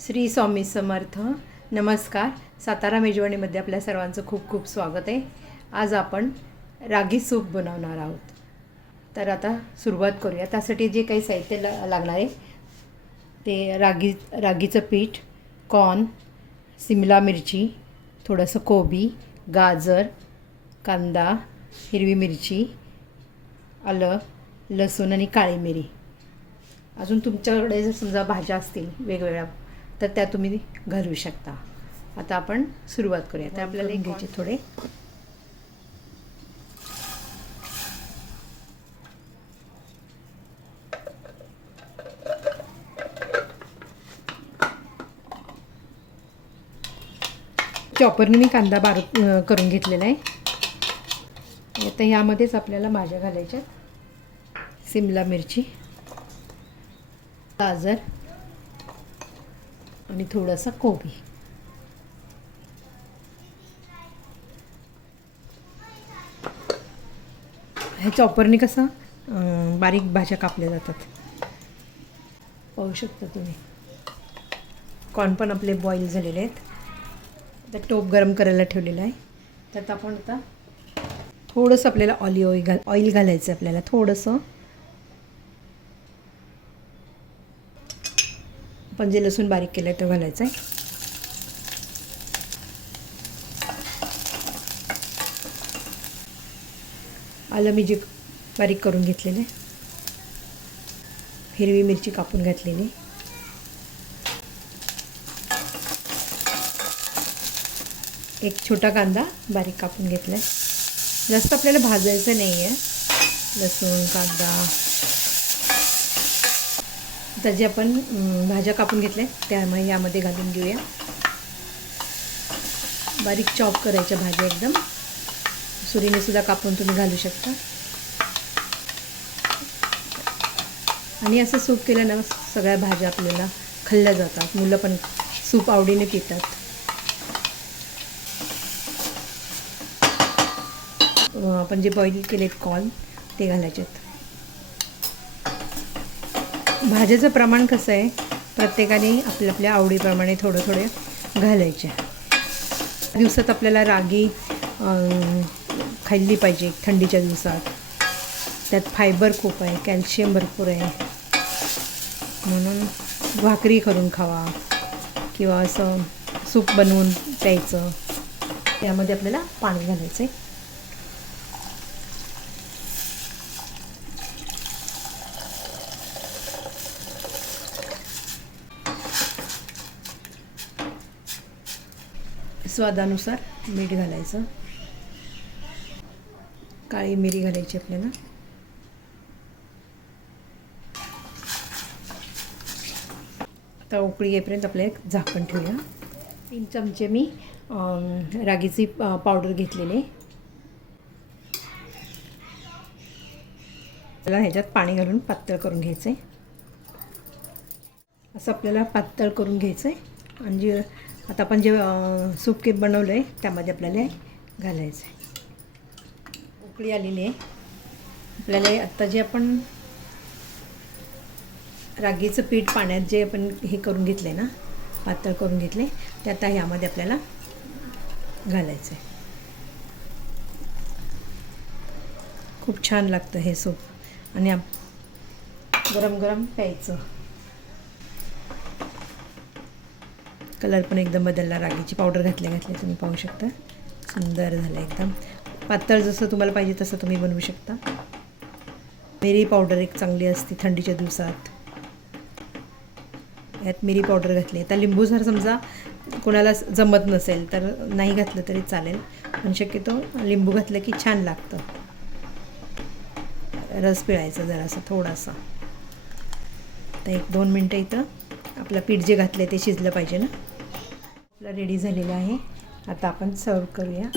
श्री स्वामी समर्थ. नमस्कार. सातारा मेजवानीमध्ये आपल्या सर्वांचं खूप खूप स्वागत आहे. आज आपण रागी सूप बनवणार आहोत. तर आता सुरुवात करूया. त्यासाठी जे काही साहित्य लागणार आहे ते रागीचं पीठ, कॉर्न, शिमला मिरची, थोडंसं कोबी, गाजर, कांदा, हिरवी मिरची, आलं, लसूण आणि काळी मिरी. अजून तुमच्याकडे जर समजा भाज्या असतील वेगवेगळ्या तर त्या तुम्ही घालू शकता. आता आपण सुरुवात करूया. तर आपल्याला एक घ्यायचे थोडे चॉपरने मी कांदा बारीक करून घेतलेला आहे. आता यामध्येच आपल्याला भाज्या घालायच्या. शिमला मिरची, गाजर आणि थोडासा कोबी. हे चॉपरने कसं बारीक भाज्या कापल्या जातात. पाहू शकता तुम्ही. कॉर्न पण आपले बॉईल झालेले आहेत. आता टोप गरम करायला ठेवलेला आहे. त्यात आपण आता थोडंसं आपल्याला ऑइल घालायचं आहे. आपल्याला थोडंसं आपण जे लसूण बारीक केलं आहे तो घालायचं आहे. आलं मी जे बारीक करून घेतलेलं आहे. हिरवी मिरची कापून घातलेली, एक छोटा कांदा बारीक कापून घेतला आहे. जास्त आपल्याला भाजायचं नाही आहे लसूण कांदा. तर जे आपण भाज्या कापून घेतल्या त्यामुळे यामध्ये घालून घेऊया. बारीक चॉप करायच्या भाज्या एकदम. सुरीने सुद्धा कापून तुम्ही घालू शकता. आणि असं सूप केलं ना सगळ्या भाज्या आपल्याला खाल्ल्या जातात. मुलं पण सूप आवडीने पितात. आपण जे बॉईल केलेत कॉर्न ते घालायचेत. भाज्याचं प्रमाण कसं आहे प्रत्येकाने आपल्या आपल्या आवडीप्रमाणे थोडं थोडं घालायचे. दिवसात आपल्याला रागी खाल्ली पाहिजे थंडीच्या दिवसात. त्यात फायबर खूप आहे, कॅल्शियम भरपूर आहे. म्हणून भाकरी करून खावा किंवा असं सूप बनवून प्यायचं. त्यामध्ये आपल्याला पाणी घालायचं आहे. स्वादानुसार मीठ घालायचं. काळी मिरी घालायची आपल्याला. आता उकळी येईपर्यंत आपल्याला एक झाकण ठेवूया. 3 चमचे मी रागीची पावडर घेतलेली. त्याला ह्याच्यात पाणी घालून पातळ करून घ्यायचं आहे. असं आपल्याला पातळ करून घ्यायचं आहे. आणि जे आता आपण जे सूप केक बनवलं आहे त्यामध्ये आपल्याला घालायचं आहे. उकळी आलेली आहे. आपल्याला आत्ता जे आपण रागीचं पीठ पाण्यात जे आपण हे करून घेतलं आहे ना पातळ करून घेतले ते आता ह्यामध्ये आपल्याला घालायचं आहे. खूप छान लागतं हे सूप. आणि गरम गरम प्यायचं. कलर पण एकदम बदलला. रागीची पावडर घातल्या तुम्ही पाहू शकता. सुंदर झालं एकदम. पातळ जसं तुम्हाला पाहिजे तसं तुम्ही बनवू शकता. मिरी पावडर एक चांगली असते थंडीच्या दिवसात. यात मिरी पावडर घातली. आता लिंबू जर समजा कोणाला जमत नसेल तर नाही घातलं तरी चालेल. पण शक्यतो लिंबू घातलं की छान लागतं. रस पिळायचा जरासा थोडासा. आता 1-2 मिनटं इथं आपलं पीठ जे घातलं ते शिजलं पाहिजे ना. आपलं रेडी झालेलं आहे. आता आपण सर्व करूया.